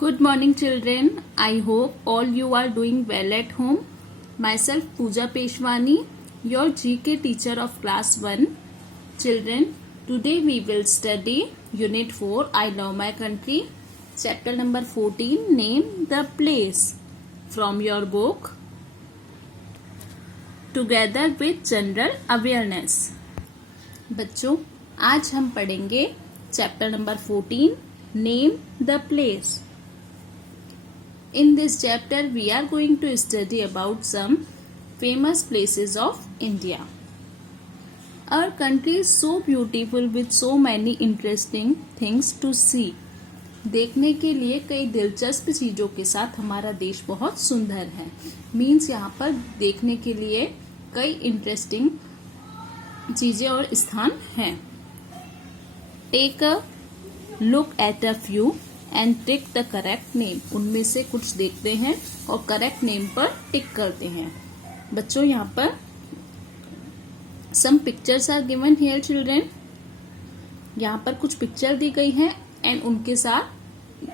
Good morning, children. I hope all you are doing well at home. Myself, Pooja Peshwani, your GK teacher of class 1. Children, today we will study Unit 4, I Love My Country, Chapter number 14, Name the Place, from your book, Together with General Awareness. बच्चों, आज हम पढ़ेंगे chapter number 14, Name the Place. In this chapter, we are going to study about some famous places of India. Our country is so beautiful with so many interesting things to see. देखने के लिए कई दिलचस्प चीजों के साथ हमारा देश बहुत सुंदर है. मीन्स यहाँ पर देखने के लिए कई इंटरेस्टिंग चीजें और स्थान हैं. Take a look at a few and tick the correct name. उनमें से कुछ देखते हैं और करेक्ट नेम पर टिक करते हैं. बच्चों, यहाँ पर some pictures are given here children. यहाँ पर कुछ पिक्चर दी गई है एंड उनके साथ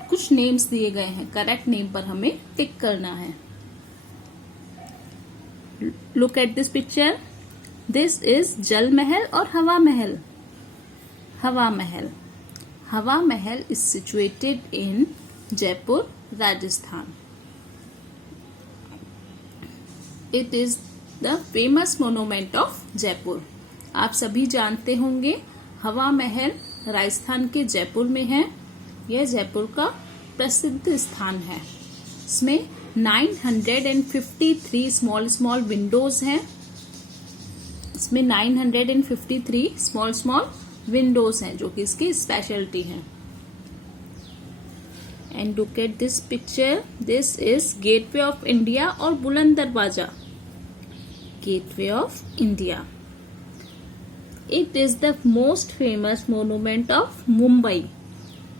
कुछ नेम्स दिए गए हैं. करेक्ट नेम पर हमें टिक करना है. Look at this picture. This is जल महल और हवा महल. हवा महल. हवा महल is situated in Jaipur, Rajasthan. It is the famous monument of Jaipur. आप सभी जानते होंगे हवा महल राजस्थान के जयपुर में है. यह जयपुर का प्रसिद्ध स्थान है. इसमें 953 स्मॉल विंडोज हैं. इसमें 953 स्मॉल विंडोज हैं जो कि इसकी स्पेशलिटी है. And look at this picture. This is Gateway of India और Buland Darwaza. Gateway of India. It is the most famous monument of Mumbai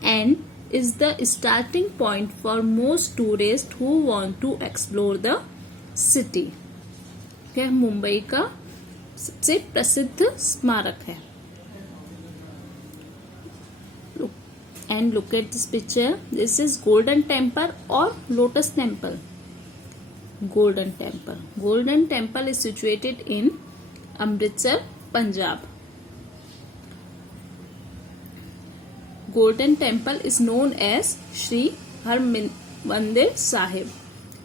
and is the starting point for most tourist who want to explore the city. यह मुंबई का सबसे प्रसिद्ध स्मारक है. And look at this picture. This is Golden Temple or Lotus Temple. Golden Temple. Golden Temple is situated in Amritsar, Punjab. Golden Temple is known as Shri Harmandir Sahib.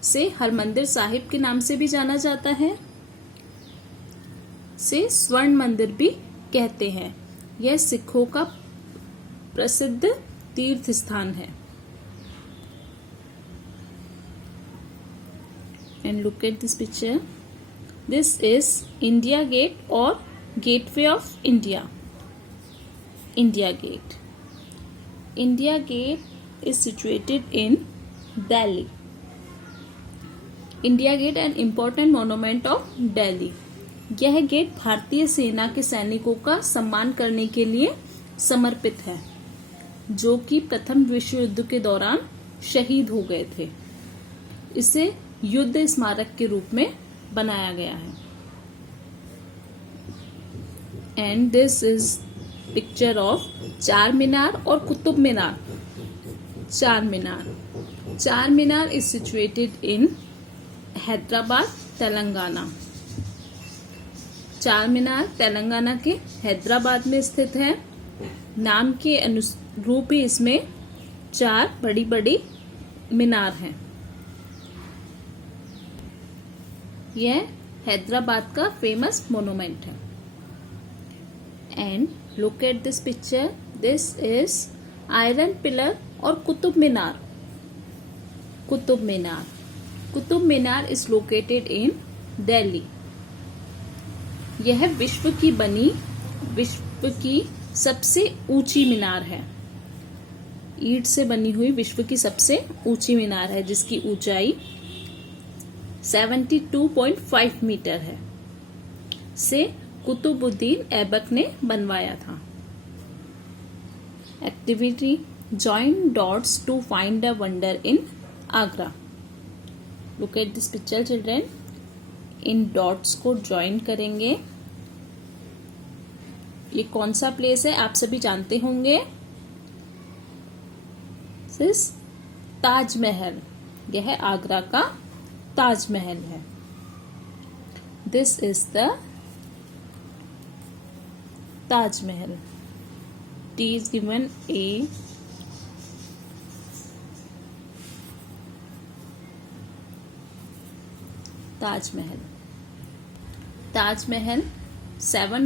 से हरमंदिर साहिब के नाम से भी जाना जाता है. से स्वर्ण मंदिर भी कहते हैं. यह सिखों का प्रसिद्ध तीर्थ स्थान है. And look at this picture. This is India Gate और Gateway of India. India Gate. India Gate is situated in Delhi. India Gate an important monument of Delhi. यह गेट भारतीय सेना के सैनिकों का सम्मान करने के लिए समर्पित है जो कि प्रथम विश्व युद्ध के दौरान शहीद हो गए थे. इसे युद्ध स्मारक के रूप में बनाया गया है. And this is picture of Charminar और Qutub Minar. Charminar. Charminar is situated in Hyderabad, Telangana. Charminar Telangana के हैदराबाद में स्थित है. नाम के अनुरूप ही इसमें चार बड़ी बड़ी मीनार हैं. यह हैदराबाद का फेमस मोन्यूमेंट है. And look at this picture. This is iron pillar और कुतुब मीनार. Qutub Minar. Qutub Minar is located in Delhi. यह विश्व की सबसे ऊंची मीनार है. ईंट से बनी हुई विश्व की सबसे ऊंची मीनार है जिसकी ऊंचाई 72.5 मीटर है. से कुतुबुद्दीन ऐबक ने बनवाया था. Activity. Join dots to find a wonder in Agra. Look at this picture children. इन डॉट्स को ज्वाइन करेंगे. ये कौन सा प्लेस है आप सभी जानते होंगे. ताजमहल, यह आगरा का ताजमहल है। This is the Taj Mahal. T is given A, Taj Mahal. Taj Mahal 7